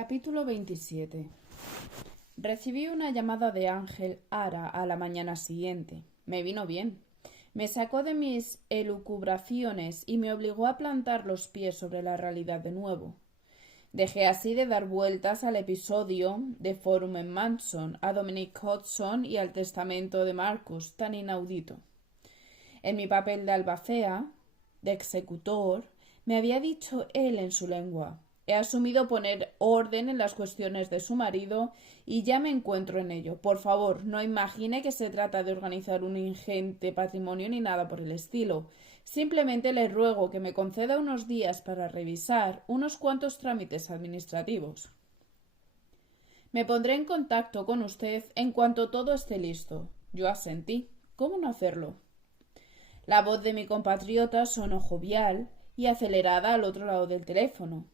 Capítulo 27. Recibí una llamada de Ángel Ara a la mañana siguiente. Me vino bien. Me sacó de mis elucubraciones y me obligó a plantar los pies sobre la realidad de nuevo. Dejé así de dar vueltas al episodio de Forum en Manson, a Dominic Hudson y al testamento de Marcus, tan inaudito. En mi papel de albacea, de executor, me había dicho él en su lengua: he asumido poner orden en las cuestiones de su marido y ya me encuentro en ello. Por favor, no imagine que se trata de organizar un ingente patrimonio ni nada por el estilo. Simplemente le ruego que me conceda unos días para revisar unos cuantos trámites administrativos. Me pondré en contacto con usted en cuanto todo esté listo. Yo asentí. ¿Cómo no hacerlo? La voz de mi compatriota sonó jovial y acelerada al otro lado del teléfono.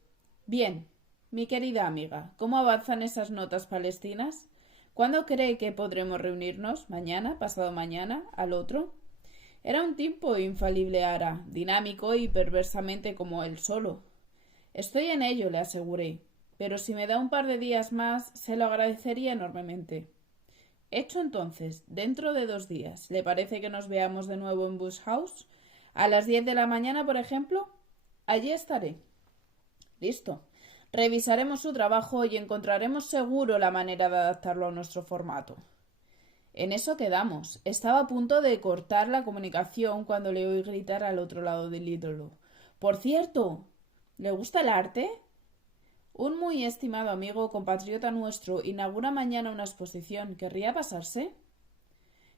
Bien, mi querida amiga, ¿cómo avanzan esas notas palestinas? ¿Cuándo cree que podremos reunirnos? ¿Mañana? ¿Pasado mañana? ¿Al otro? Era un tipo infalible Ara, dinámico y perversamente como él solo. Estoy en ello, le aseguré, pero si me da un par de días más, se lo agradecería enormemente. Hecho entonces, dentro de 2 días, ¿le parece que nos veamos de nuevo en Bush House? ¿A las 10 de la mañana, por ejemplo? Allí estaré. Listo. Revisaremos su trabajo y encontraremos seguro la manera de adaptarlo a nuestro formato. En eso quedamos. Estaba a punto de cortar la comunicación cuando le oí gritar al otro lado del ídolo: «Por cierto, ¿le gusta el arte?» Un muy estimado amigo compatriota nuestro inaugura mañana una exposición. ¿Querría pasarse?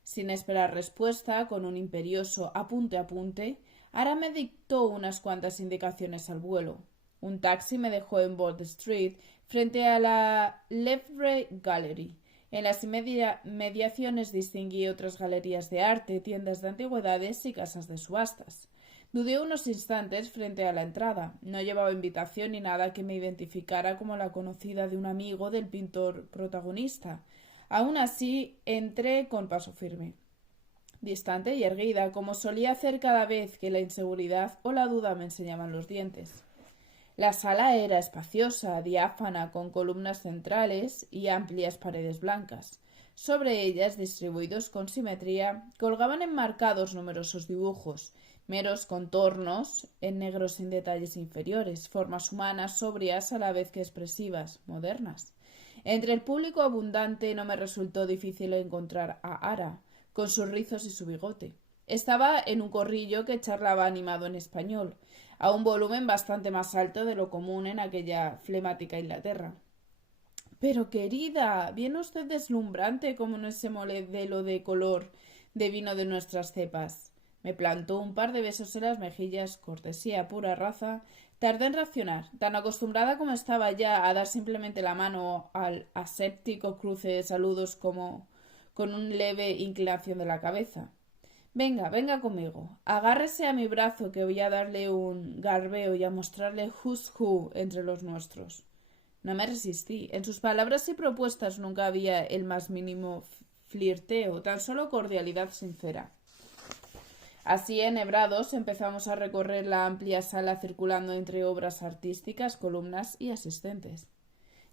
Sin esperar respuesta, con un imperioso apunte, Ara me dictó unas cuantas indicaciones al vuelo. Un taxi me dejó en Bond Street, frente a la Levre Gallery. En las mediaciones distinguí otras galerías de arte, tiendas de antigüedades y casas de subastas. Dudé unos instantes frente a la entrada. No llevaba invitación ni nada que me identificara como la conocida de un amigo del pintor protagonista. Aún así, entré con paso firme, distante y erguida, como solía hacer cada vez que la inseguridad o la duda me enseñaban los dientes. La sala era espaciosa, diáfana, con columnas centrales y amplias paredes blancas. Sobre ellas, distribuidos con simetría, colgaban enmarcados numerosos dibujos, meros contornos, en negro sin detalles inferiores, formas humanas, sobrias a la vez que expresivas, modernas. Entre el público abundante no me resultó difícil encontrar a Ara, con sus rizos y su bigote. Estaba en un corrillo que charlaba animado en español, a un volumen bastante más alto de lo común en aquella flemática Inglaterra. «Pero, querida, viene usted deslumbrante como en ese modelo de color de vino de nuestras cepas». Me plantó un par de besos en las mejillas, cortesía pura raza. Tardé en reaccionar, tan acostumbrada como estaba ya a dar simplemente la mano al aséptico cruce de saludos como con una leve inclinación de la cabeza. Venga conmigo. Agárrese a mi brazo que voy a darle un garbeo y a mostrarle who's who entre los nuestros». No me resistí. En sus palabras y propuestas nunca había el más mínimo flirteo, tan solo cordialidad sincera. Así, enhebrados, empezamos a recorrer la amplia sala circulando entre obras artísticas, columnas y asistentes.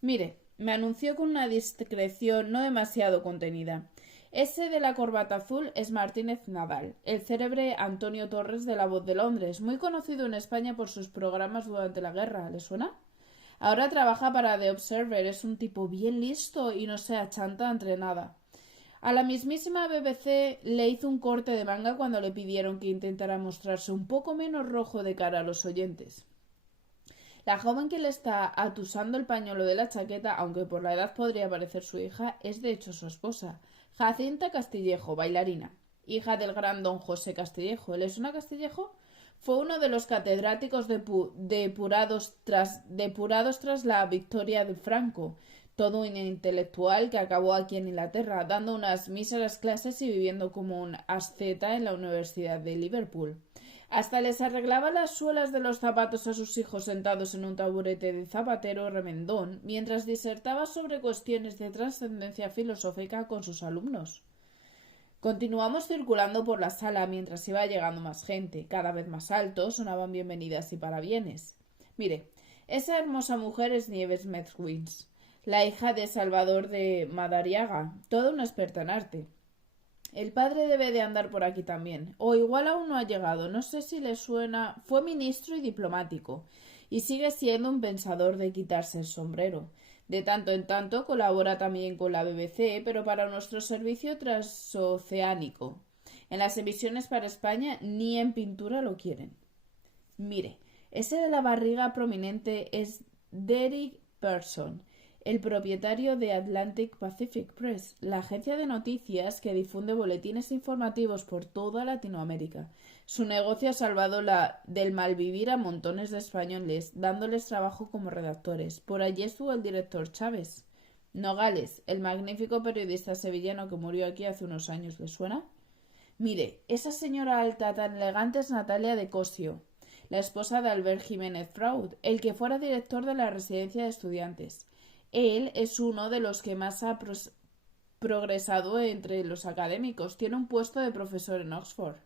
«Mire», me anunció con una discreción no demasiado contenida, «ese de la corbata azul es Martínez Nadal, el célebre Antonio Torres de La Voz de Londres, muy conocido en España por sus programas durante la guerra. ¿Le suena? Ahora trabaja para The Observer, es un tipo bien listo y no se achanta entre nada. A la mismísima BBC le hizo un corte de manga cuando le pidieron que intentara mostrarse un poco menos rojo de cara a los oyentes. La joven que le está atusando el pañuelo de la chaqueta, aunque por la edad podría parecer su hija, es de hecho su esposa, Jacinta Castillejo, bailarina, hija del gran don José Castillejo. ¿Le suena Castillejo? Fue uno de los catedráticos depurados tras la victoria de Franco, todo un intelectual que acabó aquí en Inglaterra, dando unas míseras clases y viviendo como un asceta en la Universidad de Liverpool. Hasta les arreglaba las suelas de los zapatos a sus hijos sentados en un taburete de zapatero remendón, mientras disertaba sobre cuestiones de trascendencia filosófica con sus alumnos. Continuamos circulando por la sala mientras iba llegando más gente. Cada vez más alto sonaban bienvenidas y parabienes. «Mire, Esa hermosa mujer es Nieves Medwins, la hija de Salvador de Madariaga, toda una experta en arte. El padre debe de andar por aquí también, o igual aún no ha llegado, no sé si le suena. Fue ministro y diplomático, y sigue siendo un pensador de quitarse el sombrero. De tanto en tanto colabora también con la BBC, pero para nuestro servicio transoceánico. En las emisiones para España ni en pintura lo quieren. Mire, ese de la barriga prominente es Derek Person, el propietario de Atlantic Pacific Press, la agencia de noticias que difunde boletines informativos por toda Latinoamérica. Su negocio ha salvado del malvivir a montones de españoles, dándoles trabajo como redactores. Por allí estuvo el director Chávez. Nogales, el magnífico periodista sevillano que murió aquí hace unos años, ¿le suena? Mire, esa señora alta tan elegante es Natalia de Cosio, la esposa de Albert Jiménez Fraud, el que fuera director de la residencia de estudiantes. Él es uno de los que más ha progresado entre los académicos. Tiene un puesto de profesor en Oxford.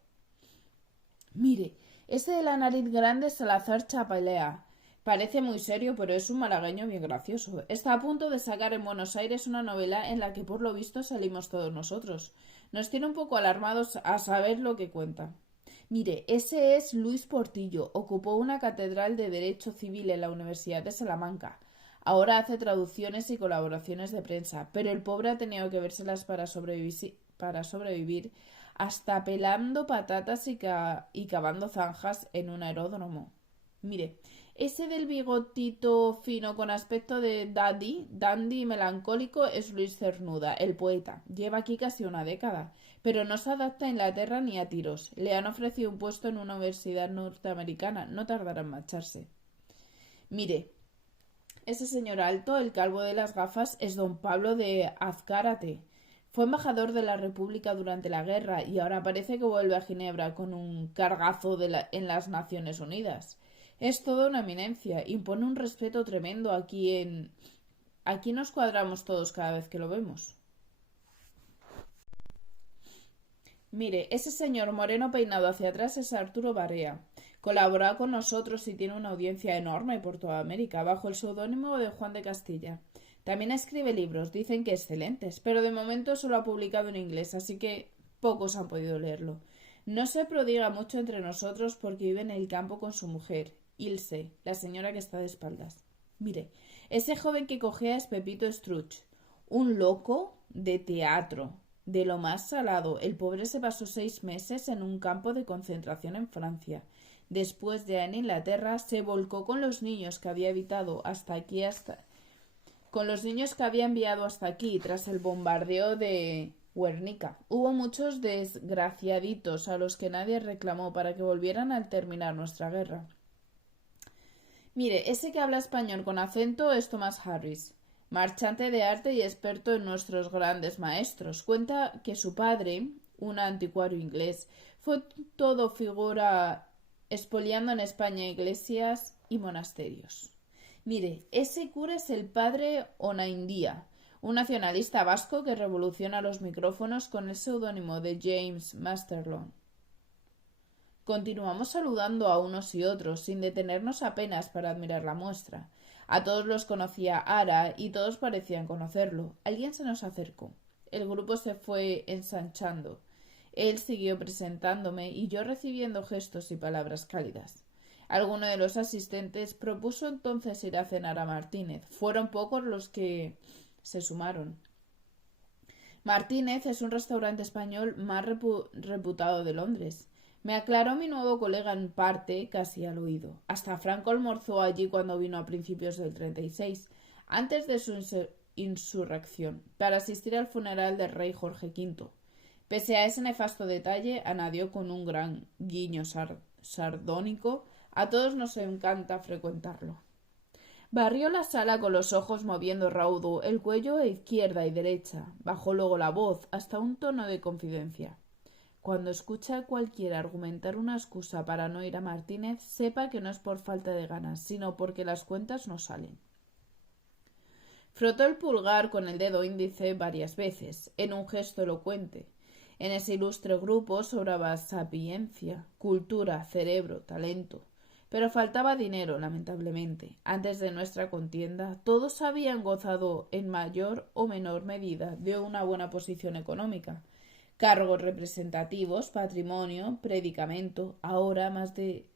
Mire, ese de la nariz grande es Salazar Chapelea. Parece muy serio, pero es un malagueño bien gracioso. Está a punto de sacar en Buenos Aires una novela en la que por lo visto salimos todos nosotros. Nos tiene un poco alarmados a saber lo que cuenta. Mire, ese es Luis Portillo. Ocupó una catedral de Derecho Civil en la Universidad de Salamanca. Ahora hace traducciones y colaboraciones de prensa, pero el pobre ha tenido que vérselas para sobrevivir hasta pelando patatas y cavando zanjas en un aeródromo. Mire, ese del bigotito fino con aspecto de dandy y melancólico es Luis Cernuda, el poeta. Lleva aquí casi una década, pero no se adapta a Inglaterra ni a tiros. Le han ofrecido un puesto en una universidad norteamericana. No tardará en marcharse. Mire, ese señor alto, el calvo de las gafas, es don Pablo de Azcárate. Fue embajador de la República durante la guerra y ahora parece que vuelve a Ginebra con un cargazo en las Naciones Unidas. Es toda una eminencia, impone un respeto tremendo Aquí nos cuadramos todos cada vez que lo vemos. Mire, ese señor moreno peinado hacia atrás es Arturo Barea. Colabora con nosotros y tiene una audiencia enorme por toda América, bajo el seudónimo de Juan de Castilla. También escribe libros, dicen que excelentes, pero de momento solo ha publicado en inglés, así que pocos han podido leerlo. No se prodiga mucho entre nosotros porque vive en el campo con su mujer, Ilse, la señora que está de espaldas. Mire, ese joven que cojea es Pepito Struch, un loco de teatro, de lo más salado. El pobre se pasó 6 meses en un campo de concentración en Francia. Después de en Inglaterra se volcó con los niños que había enviado hasta aquí tras el bombardeo de Guernica. Hubo muchos desgraciaditos a los que nadie reclamó para que volvieran al terminar nuestra guerra. Mire, ese que habla español con acento es Thomas Harris, marchante de arte y experto en nuestros grandes maestros. Cuenta que su padre, un anticuario inglés, fue todo figura expoliando en España iglesias y monasterios. Mire, ese cura es el padre Onaindía, un nacionalista vasco que revoluciona los micrófonos con el seudónimo de James Masterlon. Continuamos saludando a unos y otros, sin detenernos apenas para admirar la muestra. A todos los conocía Ara y todos parecían conocerlo. Alguien se nos acercó. El grupo se fue ensanchando. Él siguió presentándome y yo recibiendo gestos y palabras cálidas. Alguno de los asistentes propuso entonces ir a cenar a Martínez. Fueron pocos los que se sumaron. Martínez es un restaurante español más reputado de Londres. Me aclaró mi nuevo colega en parte, casi al oído. Hasta Franco almorzó allí cuando vino a principios del 36, antes de su insurrección, para asistir al funeral del rey Jorge V. Pese a ese nefasto detalle, añadió con un gran guiño sardónico, a todos nos encanta frecuentarlo. Barrió la sala con los ojos moviendo raudo el cuello a izquierda y derecha. Bajó luego la voz hasta un tono de confidencia. Cuando escucha a cualquiera argumentar una excusa para no ir a Martínez, sepa que no es por falta de ganas, sino porque las cuentas no salen. Frotó el pulgar con el dedo índice varias veces, en un gesto elocuente. En ese ilustre grupo sobraba sapiencia, cultura, cerebro, talento. Pero faltaba dinero, lamentablemente. Antes de nuestra contienda, todos habían gozado en mayor o menor medida de una buena posición económica. Cargos representativos, patrimonio, predicamento. Ahora, más de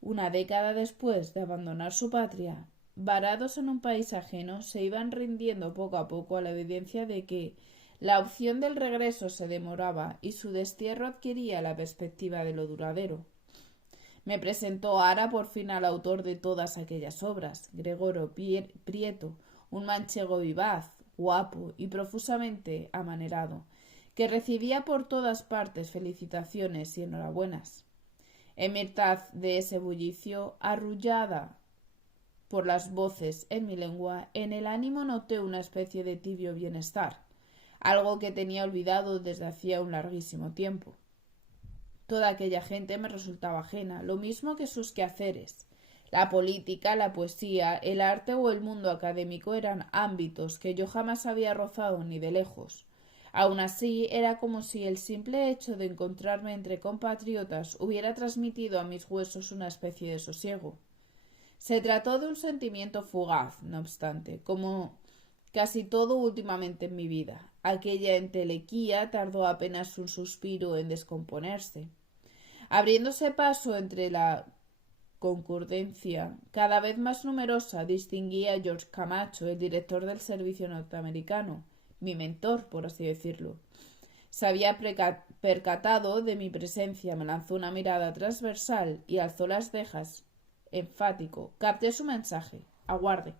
una década después de abandonar su patria, varados en un país ajeno, se iban rindiendo poco a poco a la evidencia de que la opción del regreso se demoraba y su destierro adquiría la perspectiva de lo duradero. Me presentó Ara por fin al autor de todas aquellas obras, Gregorio Prieto, un manchego vivaz, guapo y profusamente amanerado, que recibía por todas partes felicitaciones y enhorabuenas. En mitad de ese bullicio, arrullada por las voces en mi lengua, en el ánimo noté una especie de tibio bienestar, algo que tenía olvidado desde hacía un larguísimo tiempo. Toda aquella gente me resultaba ajena, lo mismo que sus quehaceres. La política, la poesía, el arte o el mundo académico eran ámbitos que yo jamás había rozado ni de lejos. Aun así, era como si el simple hecho de encontrarme entre compatriotas hubiera transmitido a mis huesos una especie de sosiego. Se trató de un sentimiento fugaz, no obstante, como casi todo últimamente en mi vida. Aquella entelequía tardó apenas un suspiro en descomponerse. Abriéndose paso entre la concurrencia cada vez más numerosa, distinguí a George Camacho, el director del servicio norteamericano, mi mentor, por así decirlo. Se había percatado de mi presencia, me lanzó una mirada transversal y alzó las cejas, enfático. Capté su mensaje. Aguarde.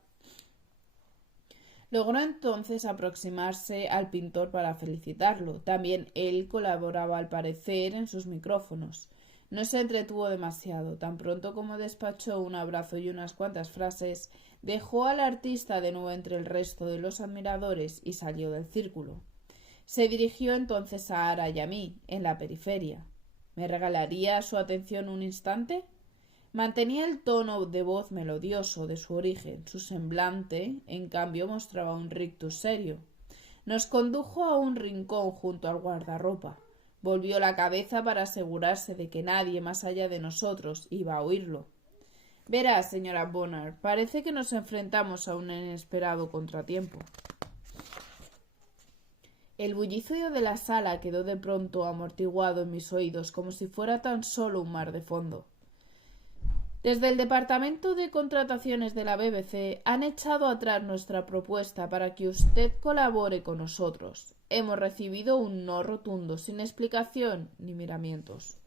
Logró entonces aproximarse al pintor para felicitarlo. También él colaboraba al parecer en sus micrófonos. No se entretuvo demasiado. Tan pronto como despachó un abrazo y unas cuantas frases, dejó al artista de nuevo entre el resto de los admiradores y salió del círculo. Se dirigió entonces a Ara y a mí, en la periferia. ¿Me regalaría su atención un instante? Mantenía el tono de voz melodioso de su origen. Su semblante, en cambio, mostraba un rictus serio. Nos condujo a un rincón junto al guardarropa. Volvió la cabeza para asegurarse de que nadie más allá de nosotros iba a oírlo. Verá, señora Bonner, parece que nos enfrentamos a un inesperado contratiempo. El bullicio de la sala quedó de pronto amortiguado en mis oídos como si fuera tan solo un mar de fondo. Desde el Departamento de Contrataciones de la BBC han echado atrás nuestra propuesta para que usted colabore con nosotros. Hemos recibido un no rotundo, sin explicación ni miramientos.